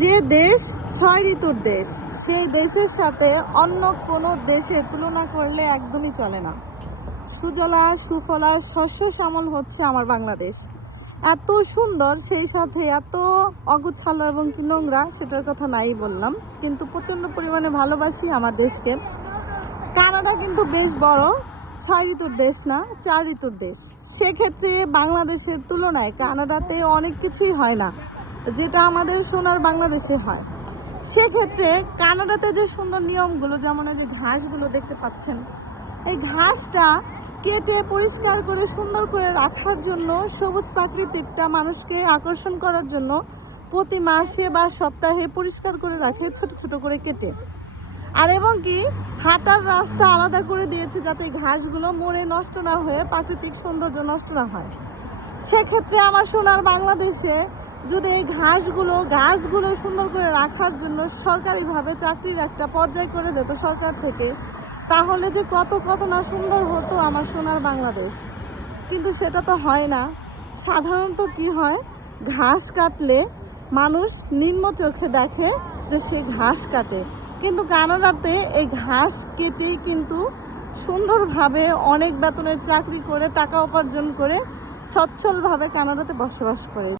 যে দেশ 6 ঋতুর দেশ, সেই দেশের সাথে অন্য কোনো দেশের তুলনা করলে একদমই চলে না। সুজলা সুফলা শস্য শ্যামল হচ্ছে আমার বাংলাদেশ। এত সুন্দর, সেই সাথে এত অগোছালো এবং কি নোংরা, সেটার কথা নাই বললাম। কিন্তু প্রচণ্ড পরিমাণে ভালোবাসি আমার দেশকে। কানাডা কিন্তু বেশ বড়, 6 ঋতুর দেশ না, 4 ঋতুর দেশ। সেক্ষেত্রে বাংলাদেশের তুলনায় কানাডাতে অনেক কিছুই হয় না, যেটা আমাদের সোনার বাংলাদেশে হয়। সেক্ষেত্রে কানাডাতে যে সুন্দর নিয়মগুলো, যেমন এই যে ঘাসগুলো দেখতে পাচ্ছেন, এই ঘাসটা কেটে পরিষ্কার করে সুন্দর করে রাখার জন্য, সবুজ প্রাকৃতিকটা মানুষকে আকর্ষণ করার জন্য প্রতি মাসে বা সপ্তাহে পরিষ্কার করে রাখে ছোট ছোট করে কেটে। আর এবং কি হাঁটার রাস্তা আলাদা করে দিয়েছে, যাতে ঘাসগুলো মরে নষ্ট না হয়ে প্রাকৃতিক সৌন্দর্য নষ্ট না হয়। সেক্ষেত্রে আমার সোনার বাংলাদেশে যদি এই গাছগুলো সুন্দর করে রাখার জন্য সরকারিভাবে চাকরির একটা পর্যায় করে দিত সরকার থেকে, তাহলে যে কত না সুন্দর হতো আমার সোনার বাংলাদেশ। কিন্তু সেটা তো হয় না। সাধারণত কি হয়, ঘাস কাটলে মানুষ নিম্ন চোখে দেখে যে সে ঘাস কাটে, কিন্তু কানাডাতে এই ঘাস কেটেই কিন্তু সুন্দরভাবে অনেক বেতনের চাকরি করে টাকা উপার্জন করে সচ্ছলভাবে কানাডাতে বসবাস করে।